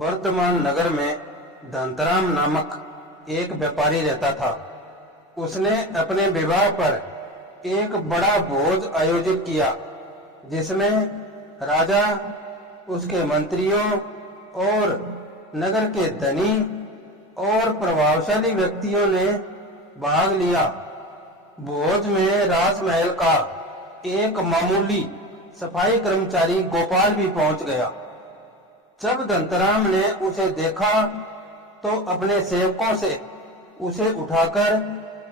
वर्तमान नगर में दंतराम नामक एक व्यापारी रहता था। उसने अपने विवाह पर एक बड़ा भोज आयोजित किया, जिसमें राजा, उसके मंत्रियों और नगर के धनी और प्रभावशाली व्यक्तियों ने भाग लिया। भोज में राजमहल का एक मामूली सफाई कर्मचारी गोपाल भी पहुंच गया। जब दंतराम ने उसे देखा तो अपने सेवकों से उसे उठाकर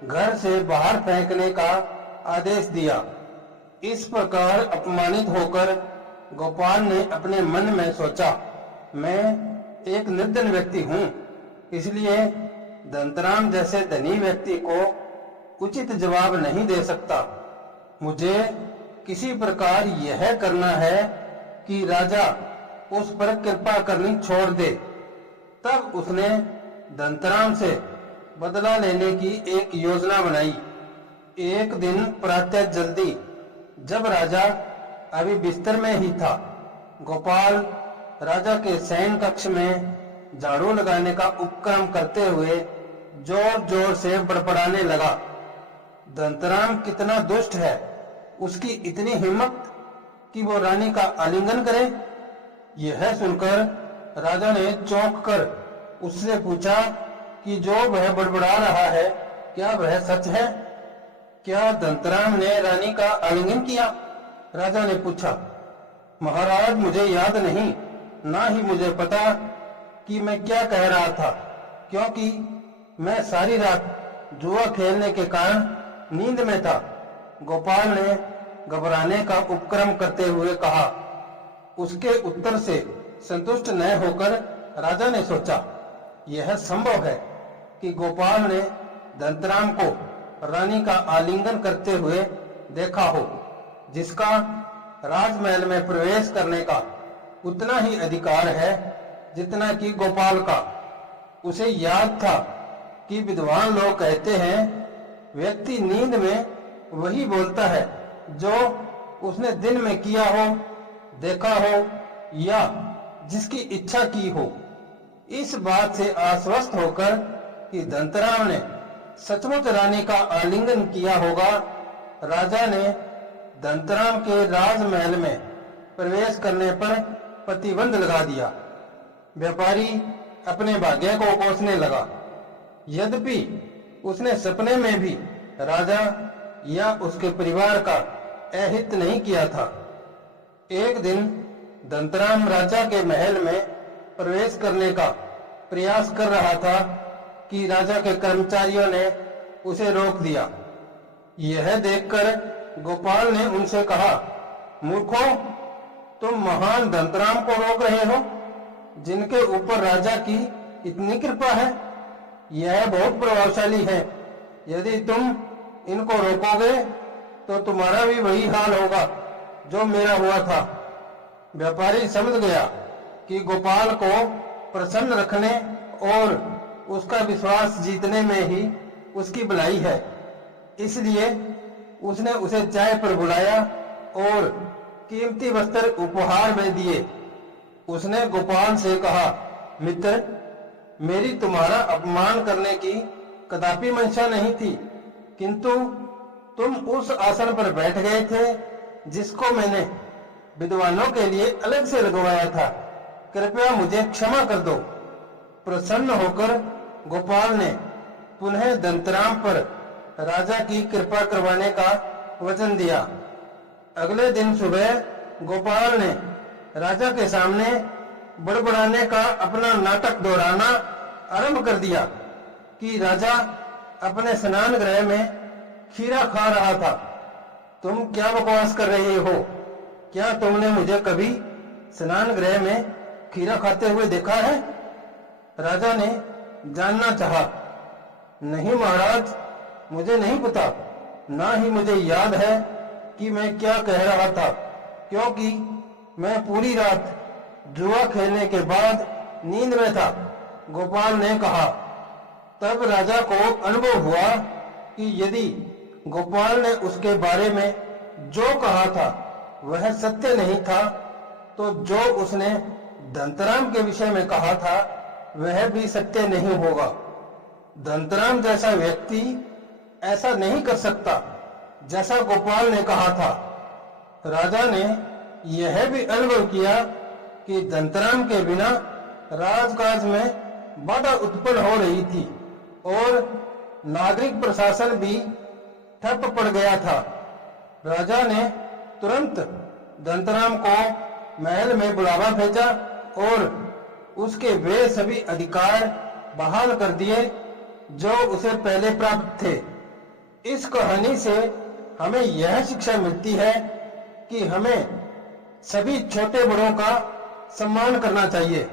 घर से बाहर फेंकने का आदेश दिया। इस प्रकार अपमानित होकर गोपाल ने अपने मन में सोचा, मैं एक निर्धन व्यक्ति हूँ, इसलिए दंतराम जैसे धनी व्यक्ति को उचित जवाब नहीं दे सकता। मुझे किसी प्रकार यह करना है कि राजा उस पर कृपा करनी छोड़ दे। तब उसने दंतराम से बदला लेने की एक योजना बनाई। एक दिन प्रातः जल्दी, जब राजा अभी बिस्तर में ही था, गोपाल राजा के शयन कक्ष में झाड़ू लगाने का उपक्रम करते हुए जोर जोर से बड़बड़ाने लगा। दंतराम कितना दुष्ट है, उसकी इतनी हिम्मत कि वो रानी का आलिंगन करे। यह सुनकर राजा ने चौंक कर उससे पूछा कि जो वह बड़बड़ा रहा है, क्या वह सच है? क्या दंतराम ने रानी का आलिंगन किया? राजा ने पूछा। महाराज, मुझे याद नहीं, ना ही मुझे पता कि मैं क्या कह रहा था, क्योंकि मैं सारी रात जुआ खेलने के कारण नींद में था। गोपाल ने घबराने का उपक्रम करते हुए कहा। उसके उत्तर से संतुष्ट न होकर राजा ने सोचा, यह संभव है कि गोपाल ने दंतराम को रानी का आलिंगन करते हुए देखा हो, जिसका राजमहल में प्रवेश करने का उतना ही अधिकार है जितना कि गोपाल का। उसे याद था कि विद्वान लोग कहते हैं, व्यक्ति नींद में वही बोलता है जो उसने दिन में किया हो, देखा हो या जिसकी इच्छा की हो। इस बात से आश्वस्त होकर कि दंतराम ने सचमुच रानी का आलिंगन किया होगा, राजा ने दंतराम के राजमहल में प्रवेश करने पर प्रतिबंध लगा दिया। व्यापारी अपने भाग्य को कोसने लगा। यद्यपि उसने सपने में भी राजा या उसके परिवार का अहित नहीं किया था। एक दिन दंतराम राजा के महल में प्रवेश करने का प्रयास कर रहा था कि राजा के कर्मचारियों ने उसे रोक दिया। यह देखकर गोपाल ने उनसे कहा, मूर्खों, तुम महान दंतराम को रोक रहे हो, जिनके ऊपर राजा की इतनी कृपा है। यह बहुत प्रभावशाली है। यदि तुम इनको रोकोगे तो तुम्हारा भी वही हाल होगा जो मेरा हुआ था। व्यापारी समझ गया कि गोपाल को प्रसन्न रखने और उसका विश्वास जीतने में ही उसकी भलाई है, इसलिए उसने उसे चाय पर बुलाया और कीमती वस्त्र उपहार में दिए। उसने गोपाल से कहा, मित्र, मेरी तुम्हारा अपमान करने की कदापि मंशा नहीं थी, किंतु तुम उस आसन पर बैठ गए थे जिसको मैंने विद्वानों के लिए अलग से लगवाया था। कृपया मुझे क्षमा कर दो। प्रसन्न होकर गोपाल ने पुनः दंतराम पर राजा की कृपा करवाने का वचन दिया। अगले दिन सुबह गोपाल ने राजा के सामने बड़बड़ाने का अपना नाटक दोहराना आरंभ कर दिया कि राजा अपने स्नान गृह में खीरा खा रहा था। तुम क्या बकवास कर रहे हो? क्या तुमने मुझे कभी स्नान गृह में खीरा खाते हुए देखा है? राजा ने जानना चाहा। नहीं महाराज, मुझे नहीं पता, ना ही मुझे याद है कि मैं क्या कह रहा था, क्योंकि मैं पूरी रात जुआ खेलने के बाद नींद में था, गोपाल ने कहा। तब राजा को अनुभव हुआ कि यदि गोपाल ने उसके बारे में जो कहा था वह सत्य नहीं था, तो जो उसने दंतराम के विषय में कहा था वह भी सत्य नहीं होगा। दंतराम जैसा व्यक्ति ऐसा नहीं कर सकता जैसा गोपाल ने कहा था। राजा ने यह भी अनुभव किया कि दंतराम के बिना राजकाज में बाधा उत्पन्न हो रही थी और नागरिक प्रशासन भी ठप पड़ गया था। राजा ने तुरंत दंतराम को महल में बुलावा भेजा और उसके वे सभी अधिकार बहाल कर दिए जो उसे पहले प्राप्त थे। इस कहानी से हमें यह शिक्षा मिलती है कि हमें सभी छोटे बड़ों का सम्मान करना चाहिए।